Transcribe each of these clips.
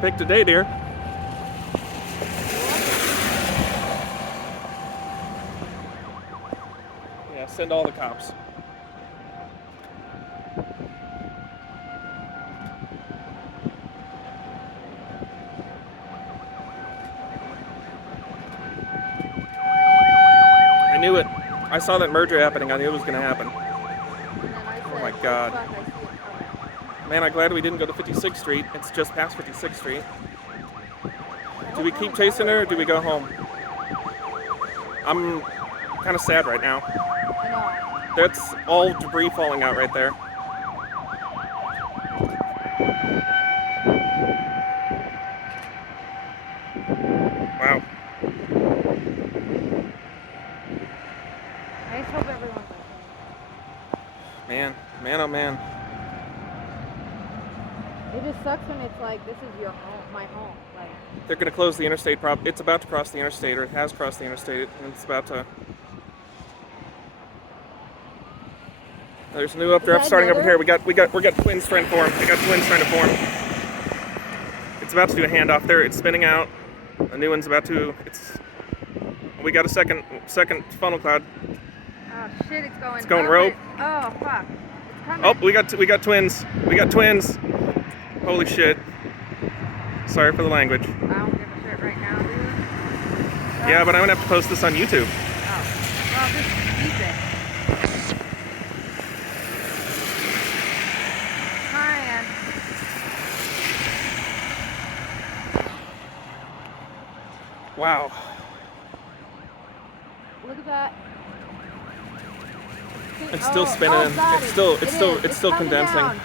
Picked a day, dear. Yeah, send all the cops. I knew it. I saw that merger happening. I knew it was going to happen. Oh my God. Fuck, I see it coming. Man, I'm glad we didn't go to 56th Street. It's just past 56th Street. Do we keep chasing her or do we go home? I'm kind of sad right now. I know. That's all debris falling out right there. Wow. I just hope everyone's okay. Man, oh man. It just sucks when it's like, this is your home, my home. Like, They're going to close the interstate. It's about to cross the interstate, or it has crossed the interstate, and it's about to. There's a new updraft starting over here. We got twins trying to form. We got twins trying to form. It's about to do a handoff there. It's spinning out. A new one's about to. We got a second funnel cloud. oh shit, it's going. It's going rope. Oh fuck. It's coming. Oh, we got twins. We got twins. Holy shit. Sorry for the language. I don't give a shit right now, dude. Yeah, but I'm gonna have to post this on YouTube. Oh. Well, just keep it. Trying. Wow. Look at that. It's still spinning. God, It's still coming condensing. down.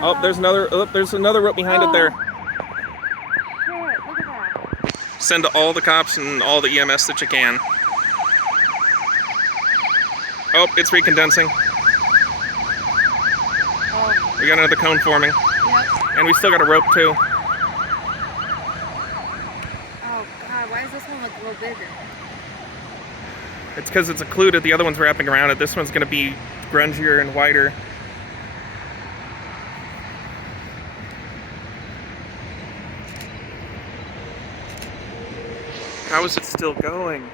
Oh, there's another rope behind it there. Shit, look at that. Send all the cops and all the EMS that you can. Oh, it's recondensing. Oh, We got another cone forming. yep. And we still got a rope too. Oh god, why does this one look a little bigger? It's because it's occluded. The other one's wrapping around it. This one's going to be grungier and wider. How is it still going?